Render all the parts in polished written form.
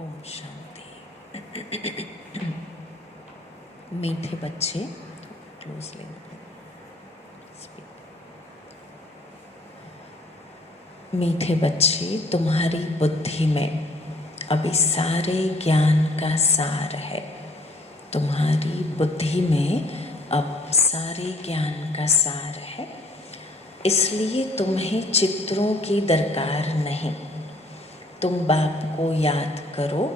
ओम शांति। मीठे बच्चे, क्लोजली मीठे बच्चे, तुम्हारी बुद्धि में अभी सारे ज्ञान का सार है। तुम्हारी बुद्धि में अब सारे ज्ञान का सार है, इसलिए तुम्हें चित्रों की दरकार नहीं। तुम बाप को याद करो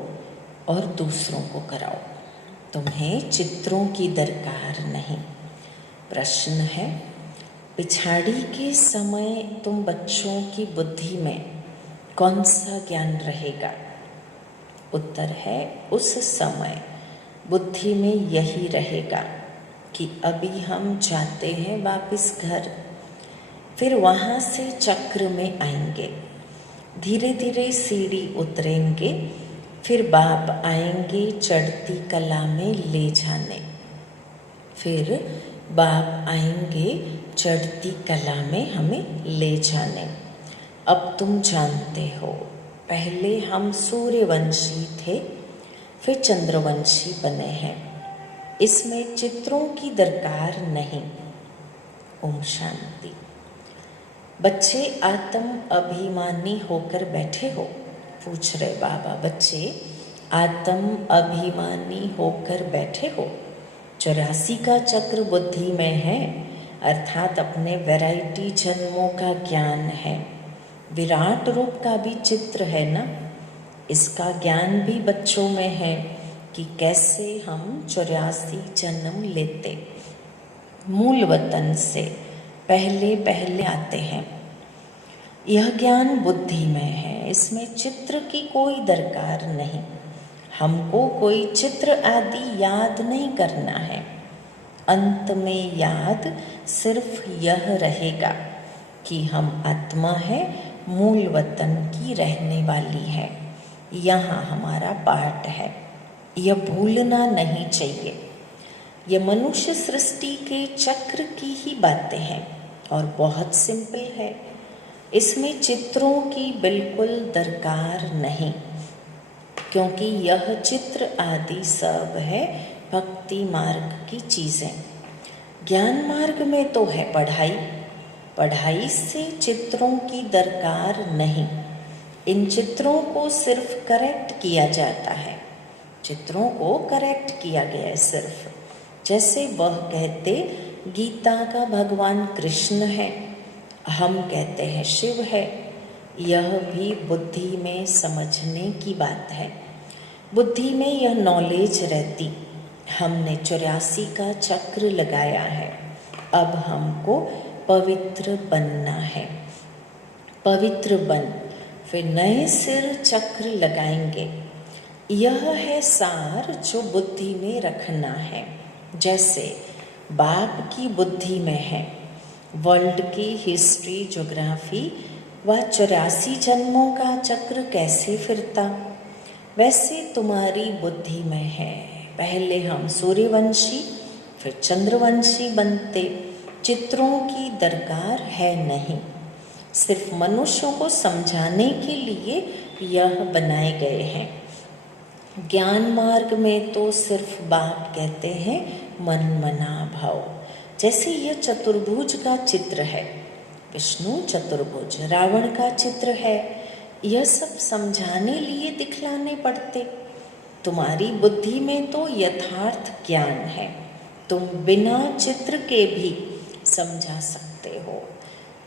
और दूसरों को कराओ। तुम्हें चित्रों की दरकार नहीं। प्रश्न है, पिछाड़ी के समय तुम बच्चों की बुद्धि में कौन सा ज्ञान रहेगा? उत्तर है, उस समय बुद्धि में यही रहेगा कि अभी हम जाते हैं वापस घर, फिर वहाँ से चक्र में आएंगे, धीरे धीरे सीढ़ी उतरेंगे, फिर बाप आएंगे चढ़ती कला में ले जाने। फिर बाप आएंगे चढ़ती कला में हमें ले जाने। अब तुम जानते हो, पहले हम सूर्यवंशी थे, फिर चंद्रवंशी बने हैं। इसमें चित्रों की दरकार नहीं। ओम शांति। बच्चे आत्म अभिमानी होकर बैठे हो? पूछ रहे बाबा, बच्चे आत्म अभिमानी होकर बैठे हो? 84 का चक्र बुद्धि में है, अर्थात अपने वैरायटी जन्मों का ज्ञान है। विराट रूप का भी चित्र है ना, इसका ज्ञान भी बच्चों में है कि कैसे हम 84 जन्म लेते, मूल वतन से पहले पहले आते हैं। यह ज्ञान बुद्धि में है, इसमें चित्र की कोई दरकार नहीं। हमको कोई चित्र आदि याद नहीं करना है। अंत में याद सिर्फ यह रहेगा कि हम आत्मा है, मूल वतन की रहने वाली है। यहाँ हमारा पाठ है, यह भूलना नहीं चाहिए। यह मनुष्य सृष्टि के चक्र की ही बातें हैं और बहुत सिंपल है। इसमें चित्रों की बिल्कुल दरकार नहीं, क्योंकि यह चित्र आदि सब है भक्ति मार्ग की चीज़ें। ज्ञान मार्ग में तो है पढ़ाई, पढ़ाई से चित्रों की दरकार नहीं। इन चित्रों को सिर्फ करेक्ट किया जाता है, चित्रों को करेक्ट किया गया है सिर्फ। जैसे वह कहते गीता का भगवान कृष्ण है, हम कहते हैं शिव है। यह भी बुद्धि में समझने की बात है। बुद्धि में यह नॉलेज रहती। हमने 84 का चक्र लगाया है, अब हमको पवित्र बनना है। पवित्र बन फिर नए सिर चक्र लगाएंगे। यह है सार जो बुद्धि में रखना है। जैसे बाप की बुद्धि में है वर्ल्ड की हिस्ट्री, ज्योग्राफी व 84 जन्मों का चक्र कैसे फिरता, वैसे तुम्हारी बुद्धि में है। पहले हम सूर्यवंशी फिर चंद्रवंशी बनते। चित्रों की दरकार है नहीं, सिर्फ मनुष्यों को समझाने के लिए यह बनाए गए हैं। ज्ञान मार्ग में तो सिर्फ बाप कहते हैं मन मना भाव। जैसे यह चतुर्भुज का चित्र है, विष्णु चतुर्भुज, रावण का चित्र है, यह सब समझाने लिए दिखलाने पड़ते। तुम्हारी बुद्धि में तो यथार्थ ज्ञान है, तुम बिना चित्र के भी समझा सकते हो।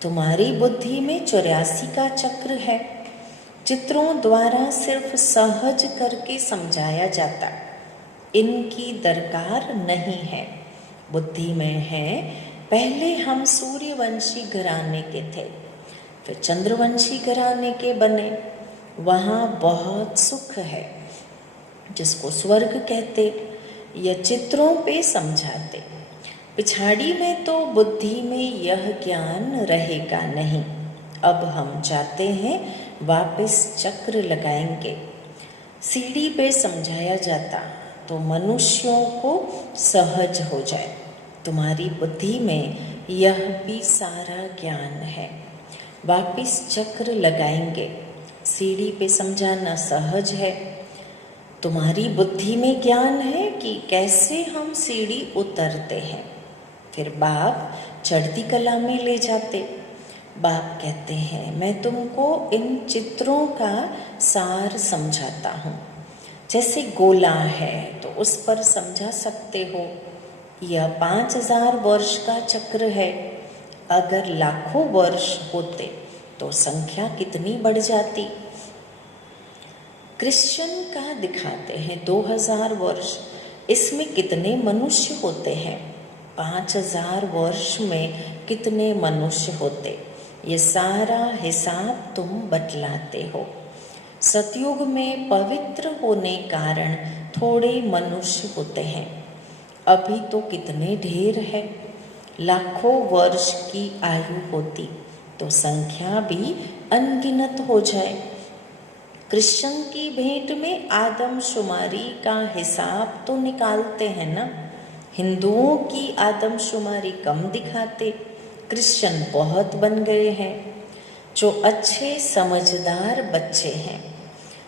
तुम्हारी बुद्धि में 84 का चक्र है, चित्रों द्वारा सिर्फ सहज करके समझाया जाता, इनकी दरकार नहीं है। बुद्धि में है, पहले हम सूर्यवंशी घराने के थे, फिर चंद्रवंशी घराने के बने। वहाँ बहुत सुख है, जिसको स्वर्ग कहते। यह चित्रों पे समझाते। पिछाड़ी में तो बुद्धि में यह ज्ञान रहेगा नहीं। अब हम जाते हैं वापस चक्र लगाएंगे। सीढ़ी पे समझाया जाता तो मनुष्यों को सहज हो जाए। तुम्हारी बुद्धि में यह भी सारा ज्ञान है। वापिस चक्र लगाएंगे। सीढ़ी पे समझाना सहज है, तुम्हारी बुद्धि में ज्ञान है कि कैसे हम सीढ़ी उतरते हैं। फिर बाप चढ़ती कला में ले जाते। बाप कहते हैं मैं तुमको इन चित्रों का सार समझाता हूँ। जैसे गोला है तो उस पर समझा सकते हो यह 5000 वर्ष का चक्र है। अगर लाखों वर्ष होते तो संख्या कितनी बढ़ जाती। क्रिश्चियन का दिखाते हैं 2000 वर्ष, इसमें कितने मनुष्य होते हैं। 5000 वर्ष में कितने मनुष्य होते, ये सारा हिसाब तुम बतलाते हो। सतयुग में पवित्र होने कारण थोड़े मनुष्य होते हैं, अभी तो कितने ढेर है। लाखों वर्ष की आयु होती तो संख्या भी अनगिनत हो जाए। कृष्ण की भेंट में आदमशुमारी का हिसाब तो निकालते हैं ना। हिंदुओं की आदमशुमारी कम दिखाते, क्रिश्चियन बहुत बन गए हैं। जो अच्छे समझदार बच्चे हैं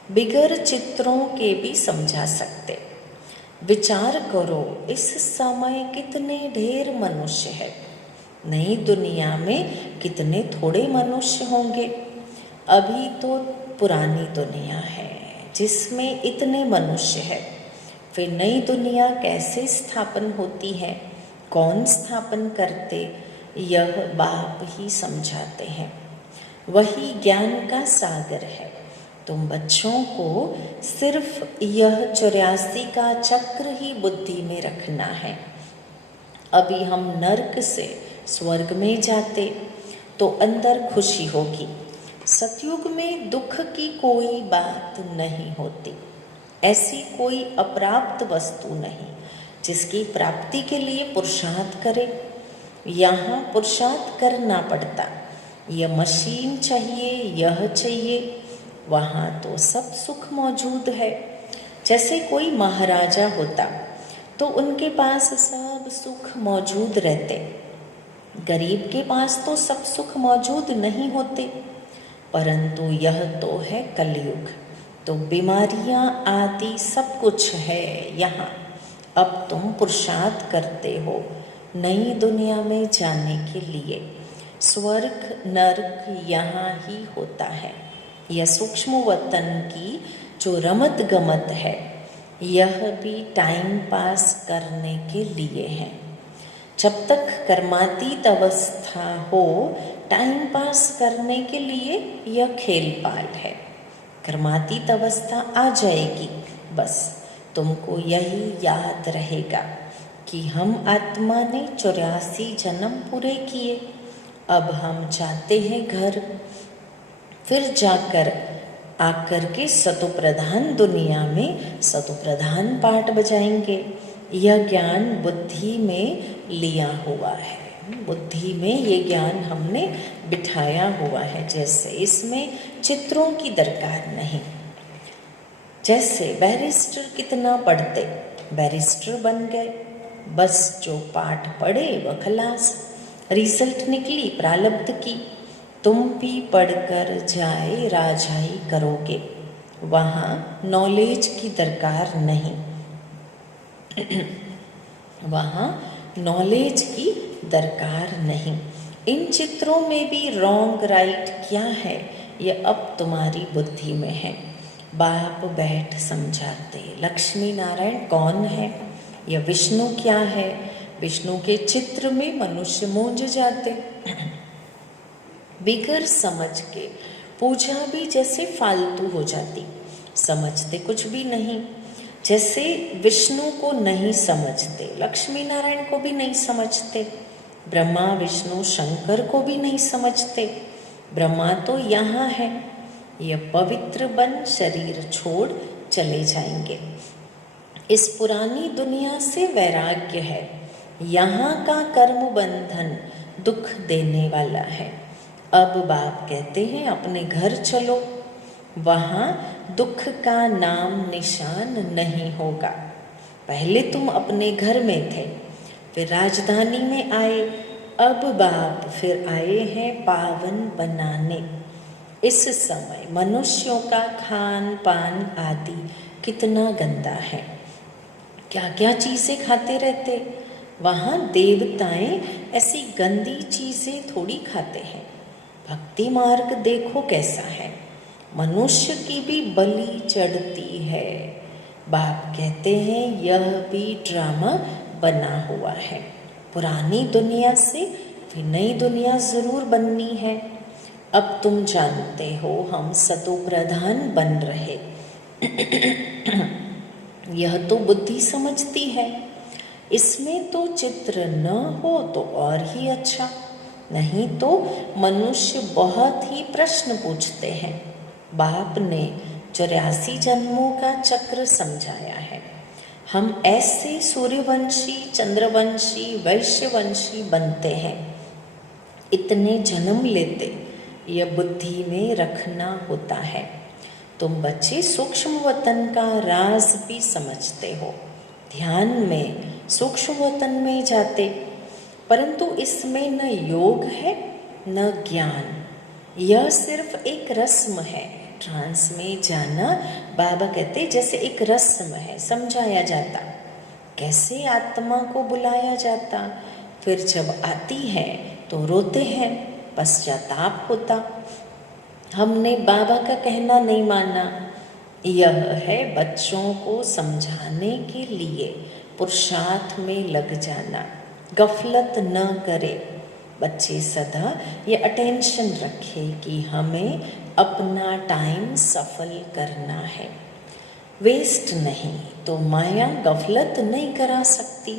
बिगर चित्रों के भी समझा सकते। विचार करो इस समय कितने ढेर मनुष्य है, नई दुनिया में कितने थोड़े मनुष्य होंगे। अभी तो पुरानी दुनिया है जिसमें इतने मनुष्य है, फिर नई दुनिया कैसे स्थापन होती है, कौन स्थापन करते, यह बाप ही समझाते हैं। वही ज्ञान का सागर है। तुम बच्चों को सिर्फ यह 84 का चक्र ही बुद्धि में रखना है। अभी हम नर्क से स्वर्ग में जाते तो अंदर खुशी होगी। सतयुग में दुख की कोई बात नहीं होती। ऐसी कोई अप्राप्त वस्तु नहीं जिसकी प्राप्ति के लिए पुरुषार्थ करे। यहाँ पुरुषार्थ करना पड़ता। यह मशीन चाहिए, यह चाहिए, वहाँ तो सब सुख मौजूद है। जैसे कोई महाराजा होता तो उनके पास सब सुख मौजूद रहते। गरीब के पास तो सब सुख मौजूद नहीं होते। परंतु यह तो है कलयुग, तो बीमारियां आदि सब कुछ है यहाँ। अब तुम पुरुषार्थ करते हो नई दुनिया में जाने के लिए। स्वर्ग नरक यहाँ ही होता है। यह सूक्ष्म वतन की जो रमत गमत है, यह भी टाइम पास करने के लिए है। जब तक कर्मातीत अवस्था हो, टाइम पास करने के लिए यह खेल पाल है। कर्मातीत अवस्था आ जाएगी, बस तुमको यही याद रहेगा कि हम आत्मा ने 84 जन्म पूरे किए। अब हम जाते हैं घर, फिर जाकर आकर के सतोप्रधान दुनिया में सतोप्रधान पाठ बजाएंगे। यह ज्ञान बुद्धि में लिया हुआ है, बुद्धि में ये ज्ञान हमने बिठाया हुआ है। जैसे इसमें चित्रों की दरकार नहीं। जैसे बैरिस्टर कितना पढ़ते, बैरिस्टर बन गए, बस जो पाठ पढ़े वह खलास। रिजल्ट निकली प्रारब्ध की। तुम भी पढ़कर जाए राजाई करोगे, वहाँ नॉलेज की दरकार नहीं। वहाँ नॉलेज की दरकार नहीं। इन चित्रों में भी रॉन्ग राइट क्या है, ये अब तुम्हारी बुद्धि में है। बाप बैठ समझाते। लक्ष्मी नारायण कौन है, या विष्णु क्या है। विष्णु के चित्र में मनुष्य मूंझ जाते। बिगर समझ के पूजा भी जैसे फालतू हो जाती, समझते कुछ भी नहीं। जैसे विष्णु को नहीं समझते, लक्ष्मी नारायण को भी नहीं समझते, ब्रह्मा विष्णु शंकर को भी नहीं समझते। ब्रह्मा तो यहाँ है, यह पवित्र बन शरीर छोड़ चले जाएंगे। इस पुरानी दुनिया से वैराग्य है। यहाँ का कर्म बंधन दुख देने वाला है। अब बाप कहते हैं अपने घर चलो, वहाँ दुख का नाम निशान नहीं होगा। पहले तुम अपने घर में थे, फिर राजधानी में आए, अब बाप फिर आए हैं पावन बनाने। इस समय मनुष्यों का खान पान आदि कितना गंदा है, क्या क्या चीज़ें खाते रहते। वहाँ देवताएं ऐसी गंदी चीज़ें थोड़ी खाते हैं। भक्ति मार्ग देखो कैसा है, मनुष्य की भी बलि चढ़ती है। बाप कहते हैं यह भी ड्रामा बना हुआ है। पुरानी दुनिया से फिर नई दुनिया ज़रूर बननी है। अब तुम जानते हो हम सतो प्रधान बन रहे। यह तो बुद्धि समझती है, इसमें तो चित्र न हो तो और ही अच्छा, नहीं तो मनुष्य बहुत ही प्रश्न पूछते हैं। बाप ने 84 जन्मों का चक्र समझाया है। हम ऐसे सूर्यवंशी, चंद्रवंशी, वैश्यवंशी बनते हैं, इतने जन्म लेते, यह बुद्धि में रखना होता है। तुम बच्चे सूक्ष्म वतन का राज भी समझते हो, ध्यान में सूक्ष्म वतन में जाते, परंतु इसमें न योग है न ज्ञान, यह सिर्फ एक रस्म है। ट्रांस में जाना बाबा कहते जैसे एक रस्म है, समझाया जाता कैसे आत्मा को बुलाया जाता। फिर जब आती है तो रोते हैं, पश्चाताप होता। हमने बाबा का कहना नहीं माना। यह है बच्चों को समझाने के लिए पुरुषार्थ में लग जाना, गफलत न करे। बच्चे सदा ये अटेंशन रखे कि हमें अपना टाइम सफल करना है, वेस्ट नहीं, तो माया गफलत नहीं करा सकती।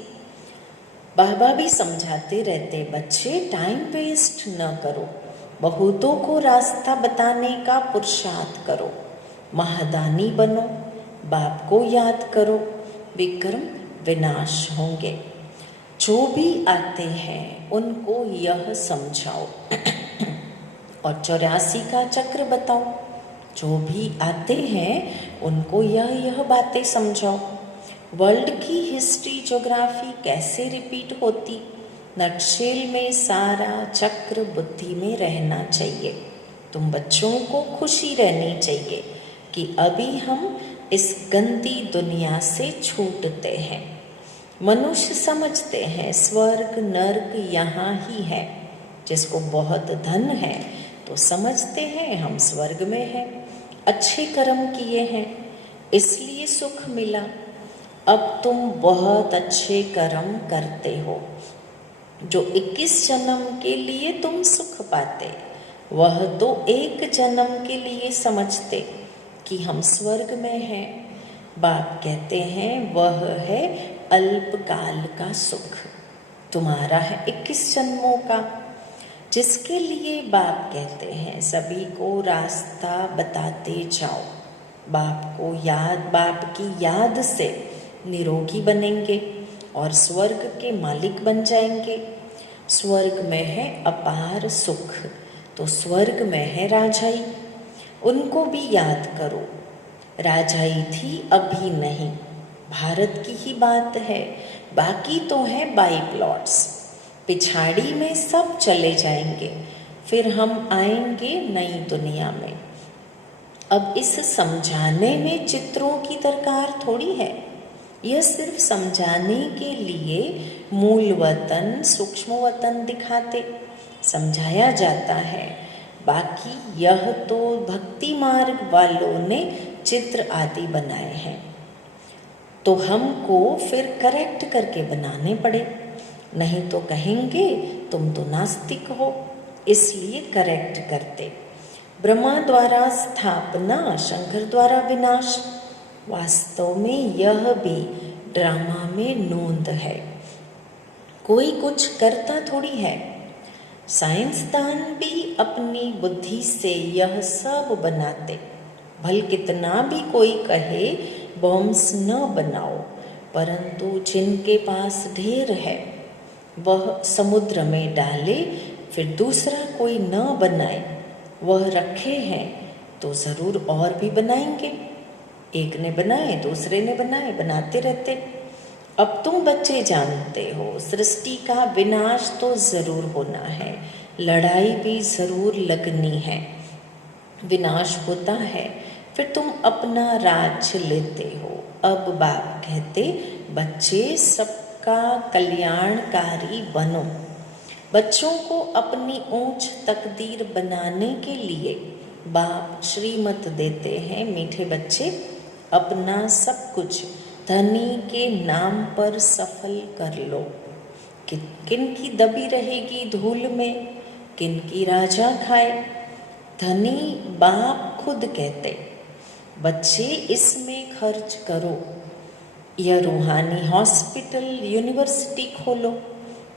बाबा भी समझाते रहते बच्चे टाइम वेस्ट न करो, बहुतों को रास्ता बताने का पुरुषार्थ करो, महादानी बनो, बाप को याद करो, विक्रम विनाश होंगे। जो भी आते हैं उनको यह समझाओ और 84 का चक्र बताओ। जो भी आते हैं उनको यह बातें समझाओ। वर्ल्ड की हिस्ट्री ज्योग्राफी कैसे रिपीट होती, नक्शेल में सारा चक्र बुद्धि में रहना चाहिए। तुम बच्चों को खुशी रहनी चाहिए कि अभी हम इस गंदी दुनिया से छूटते हैं। मनुष्य समझते हैं स्वर्ग नर्क यहाँ ही है। जिसको बहुत धन है तो समझते हैं हम स्वर्ग में हैं, अच्छे कर्म किए हैं इसलिए सुख मिला। अब तुम बहुत अच्छे कर्म करते हो, जो 21 जन्म के लिए तुम सुख पाते, वह तो एक जन्म के लिए समझते कि हम स्वर्ग में हैं। बाप कहते हैं वह है अल्पकाल का सुख, तुम्हारा है 21 जन्मों का, जिसके लिए बाप कहते हैं सभी को रास्ता बताते जाओ। बाप को याद, बाप की याद से निरोगी बनेंगे और स्वर्ग के मालिक बन जाएंगे। स्वर्ग में है अपार सुख, तो स्वर्ग में है राजाई, उनको भी याद करो। राजाई थी अभी नहीं, भारत की ही बात है, बाकी तो है बाई प्लॉट्स। पिछाड़ी में सब चले जाएंगे, फिर हम आएंगे नई दुनिया में। अब इस समझाने में चित्रों की दरकार थोड़ी है, यह सिर्फ समझाने के लिए मूल वतन सूक्ष्म वतन दिखाते समझाया जाता है। बाकी यह तो भक्ति मार्ग वालों ने चित्र आदि बनाए हैं, तो हमको फिर करेक्ट करके बनाने पड़े, नहीं तो कहेंगे तुम तो नास्तिक हो, इसलिए करेक्ट करते। ब्रह्मा द्वारा स्थापना, शंकर द्वारा विनाश, वास्तव में यह भी ड्रामा में नोंद है, कोई कुछ करता थोड़ी है। साइंसदान भी अपनी बुद्धि से यह सब बनाते, भल कितना भी कोई कहे बॉम्ब्स न बनाओ, परंतु जिनके पास ढेर है वह समुद्र में डाले, फिर दूसरा कोई न बनाए, वह रखे हैं तो ज़रूर और भी बनाएंगे। एक ने बनाए, दूसरे ने बनाए, बनाते रहते। अब तुम बच्चे जानते हो सृष्टि का विनाश तो ज़रूर होना है, लड़ाई भी ज़रूर लगनी है। विनाश होता है, फिर तुम अपना राज्य लेते हो। अब बाप कहते, बच्चे सबका कल्याणकारी बनो। बच्चों को अपनी ऊंच तकदीर बनाने के लिए बाप श्रीमत देते हैं, मीठे बच्चे अपना सब कुछ धनी के नाम पर सफल कर लो। किन की दबी रहेगी धूल में, किन की राजा खाए। धनी बाप खुद कहते, बच्चे इसमें खर्च करो। यह रूहानी हॉस्पिटल यूनिवर्सिटी खोलो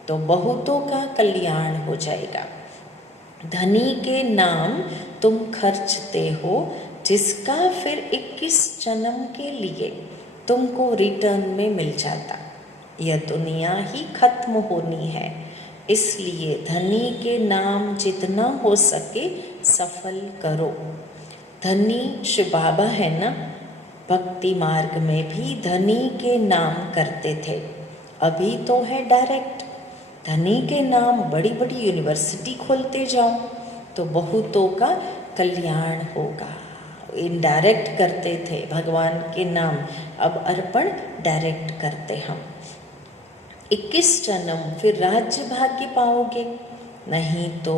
तो बहुतों का कल्याण हो जाएगा। धनी के नाम तुम खर्चते हो, जिसका फिर 21 जन्म के लिए तुमको रिटर्न में मिल जाता। यह दुनिया ही खत्म होनी है, इसलिए धनी के नाम जितना हो सके सफल करो। धनी शिव बाबा है ना, भक्ति मार्ग में भी धनी के नाम करते थे। अभी तो है डायरेक्ट, धनी के नाम बड़ी बड़ी यूनिवर्सिटी खोलते जाओ तो बहुतों का कल्याण होगा। इनडायरेक्ट करते थे भगवान के नाम, अब अर्पण डायरेक्ट करते हम। 21 जन्म फिर राज्य भाग्य पाओगे, नहीं तो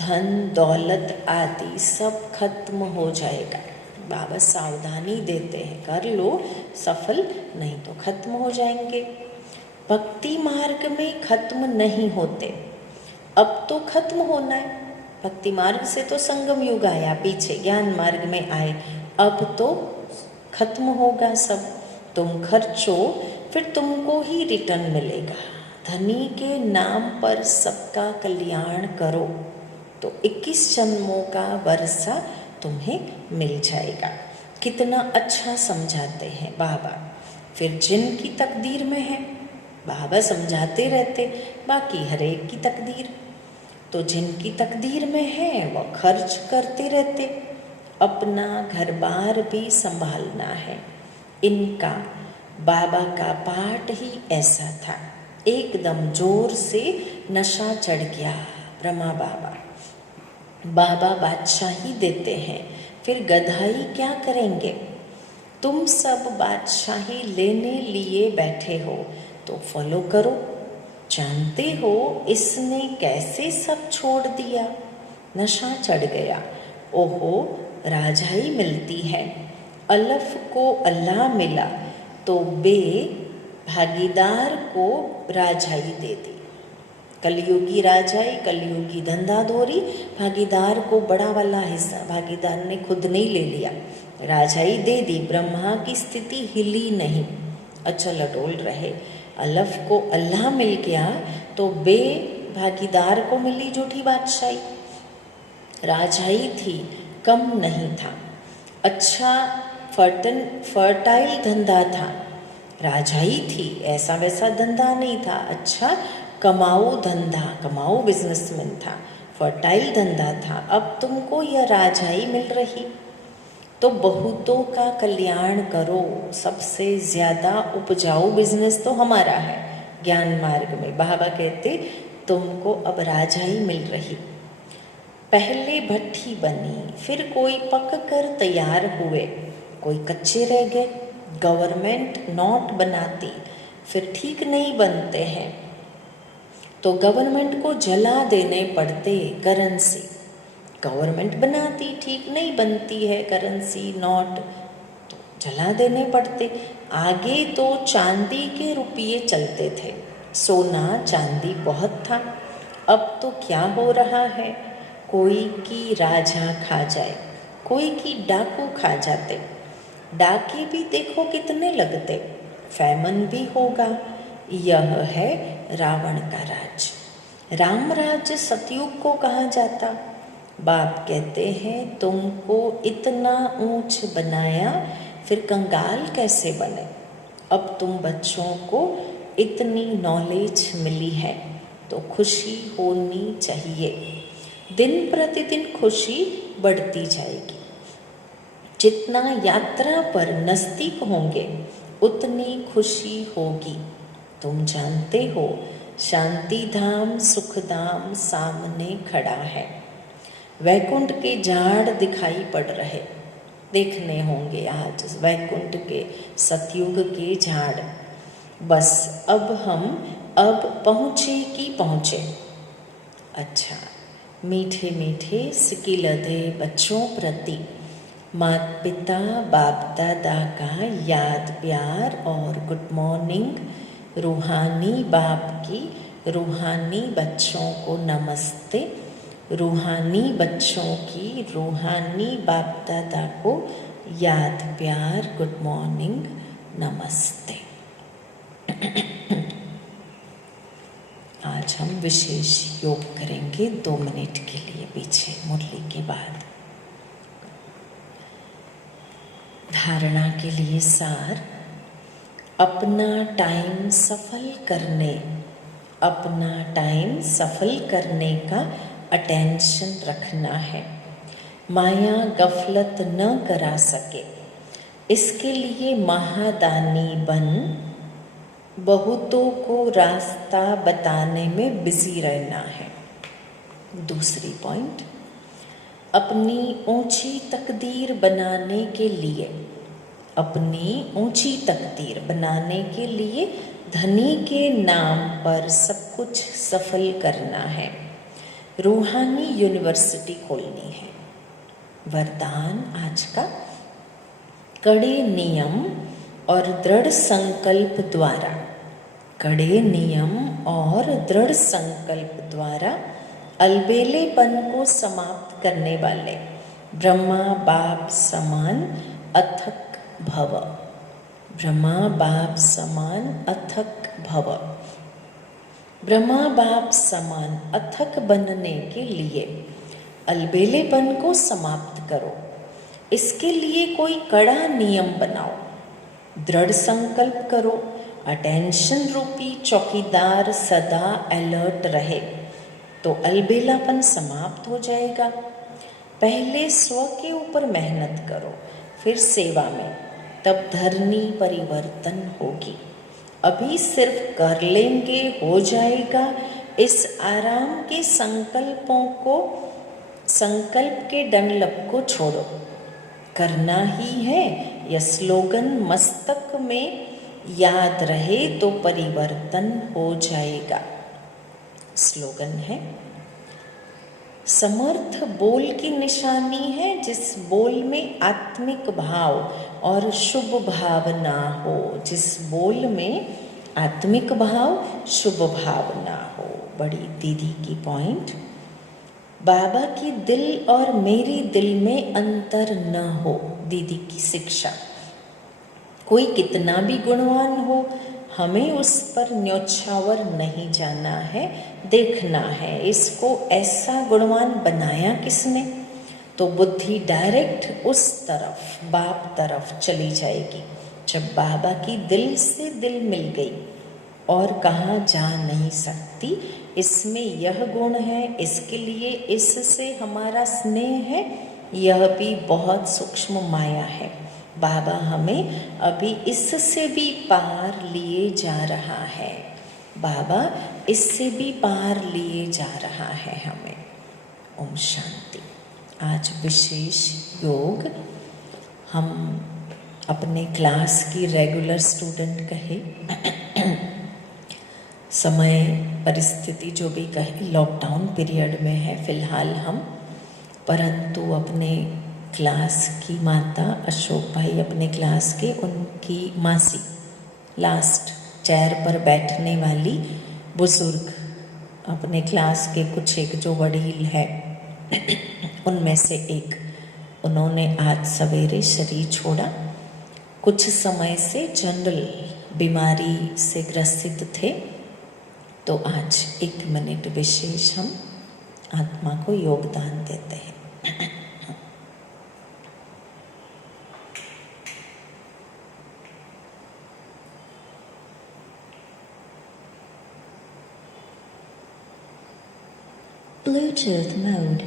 धन दौलत आदि सब खत्म हो जाएगा। बाबा सावधानी देते हैं, कर लो सफल, नहीं तो खत्म हो जाएंगे। भक्ति मार्ग में खत्म नहीं होते, अब तो खत्म होना है। भक्ति मार्ग से तो संगम युग आया, पीछे ज्ञान मार्ग में आए, अब तो खत्म होगा सब। तुम खर्चो फिर तुमको ही रिटर्न मिलेगा। धनी के नाम पर सबका कल्याण करो तो 21 जन्मों का वर्षा तुम्हें मिल जाएगा। कितना अच्छा समझाते हैं बाबा। फिर जिनकी तकदीर में है, बाबा समझाते रहते, बाकी हर एक की तकदीर। तो जिनकी तकदीर में है वह खर्च करते रहते, अपना घर बार भी संभालना है। इनका बाबा का पाठ ही ऐसा था, एकदम जोर से नशा चढ़ गया। ब्रह्मा बाबा बादशाही देते हैं, फिर गधाई क्या करेंगे। तुम सब बादशाही लेने लिए बैठे हो तो फॉलो करो। जानते हो इसने कैसे सब छोड़ दिया, नशा चढ़ गया। ओहो राजाई मिलती है, अलफ को अल्लाह मिला तो बे भागीदार को राजाई दे दी। कलयुगी राजाई, कलयुगी धंधाधोरी, भागीदार को बड़ा वाला हिस्सा भागीदार ने खुद नहीं ले लिया, राजाई दे दी। ब्रह्मा की स्थिति हिली नहीं, अचल अडोल रहे। अलफ को अल्लाह मिल गया तो बे भागीदार को मिली झूठी बादशाही। राजाई थी, कम नहीं था, अच्छा फर्टाइल धंधा था। राजाई थी, ऐसा वैसा धंधा नहीं था, अच्छा कमाऊ धंधा, कमाऊ बिजनेसमैन था, फर्टाइल धंधा था। अब तुमको यह राजाई मिल रही तो बहुतों का कल्याण करो। सबसे ज़्यादा उपजाऊ बिजनेस तो हमारा है ज्ञान मार्ग में। बाबा कहते तुमको अब राजाई मिल रही। पहले भट्ठी बनी, फिर कोई पक कर तैयार हुए, कोई कच्चे रह गए। गवर्नमेंट नोट बनाती, फिर ठीक नहीं बनते हैं तो गवर्नमेंट को जला देने पड़ते करेंसी। गवर्नमेंट बनाती, ठीक नहीं बनती है करेंसी नोट तो जला देने पड़ते। आगे तो चांदी के रुपये चलते थे, सोना चांदी बहुत था। अब तो क्या हो रहा है, कोई की राजा खा जाए, कोई की डाकू खा जाते। डाके भी देखो कितने लगते, फैमन भी होगा। यह है रावण का राज। राम राज्य सतयुग को कहा जाता। बाप कहते हैं तुमको इतना ऊंच बनाया, फिर कंगाल कैसे बने। अब तुम बच्चों को इतनी नॉलेज मिली है तो खुशी होनी चाहिए। दिन प्रतिदिन खुशी बढ़ती जाएगी। जितना यात्रा पर नज़दीक होंगे उतनी खुशी होगी। तुम जानते हो शांति धाम सुख धाम सामने खड़ा है। वैकुंठ के झाड़ दिखाई पड़ रहे, देखने होंगे आज वैकुंठ के सतयुग के झाड़। बस अब पहुँचे कि पहुँचे। अच्छा, मीठे मीठे सिकिलधे बच्चों प्रति माता पिता बाप दादा का याद प्यार और गुड मॉर्निंग। रूहानी बाप की रूहानी बच्चों को नमस्ते। रूहानी बच्चों की रूहानी बाप दादा को याद प्यार गुड मॉर्निंग नमस्ते। आज हम विशेष योग करेंगे 2 मिनट के लिए पीछे मुरली के बाद। धारणा के लिए सार, अपना टाइम सफल करने का अटेंशन रखना है। माया गफलत न करा सके, इसके लिए महादानी बन बहुतों को रास्ता बताने में बिजी रहना है। दूसरी पॉइंट, अपनी ऊंची तकदीर बनाने के लिए धनी के नाम पर सब कुछ सफल करना है। रूहानी यूनिवर्सिटी खोलनी है। वरदान आज का, कड़े नियम और दृढ़ संकल्प द्वारा अलबेलेपन को समाप्त करने वाले ब्रह्मा बाप समान अथक बनने के लिए अलबेलेपन को समाप्त करो। इसके लिए कोई कड़ा नियम बनाओ, दृढ़ संकल्प करो। अटेंशन रूपी चौकीदार सदा अलर्ट रहे तो अलबेलापन समाप्त हो जाएगा। पहले स्व के ऊपर मेहनत करो, फिर सेवा में, तब धरनी परिवर्तन होगी। अभी सिर्फ कर लेंगे हो जाएगा। इस आराम के संकल्प के डंडलप को छोड़ो। करना ही है, यह स्लोगन मस्तक में याद रहे तो परिवर्तन हो जाएगा। स्लोगन है, समर्थ बोल की निशानी है जिस बोल में आत्मिक भाव और शुभ भावना हो। बड़ी दीदी की पॉइंट, बाबा की दिल और मेरी दिल में अंतर न हो। दीदी की शिक्षा, कोई कितना भी गुणवान हो, हमें उस पर न्योछावर नहीं जाना है, देखना है इसको ऐसा गुणवान बनाया किसने। तो बुद्धि डायरेक्ट उस तरफ, बाप तरफ चली जाएगी। जब बाबा की दिल से दिल मिल गई और कहाँ जा नहीं सकती, इसमें यह गुण है, इसके लिए इससे हमारा स्नेह है, यह भी बहुत सूक्ष्म माया है। बाबा हमें अभी इससे भी पार लिए जा रहा है। हमें। ओम शांति। आज विशेष योग हम अपने क्लास की रेगुलर स्टूडेंट कहे, समय परिस्थिति जो भी कहे, लॉकडाउन पीरियड में है फिलहाल हम, परंतु अपने क्लास की माता अशोक भाई अपने क्लास के, उनकी मासी, लास्ट चेयर पर बैठने वाली बुजुर्ग, अपने क्लास के कुछ एक जो वडील है उनमें से एक, उन्होंने आज सवेरे शरीर छोड़ा। कुछ समय से जनरल बीमारी से ग्रसित थे, तो आज 1 मिनट विशेष हम आत्मा को योगदान देते हैं। Bluetooth mode.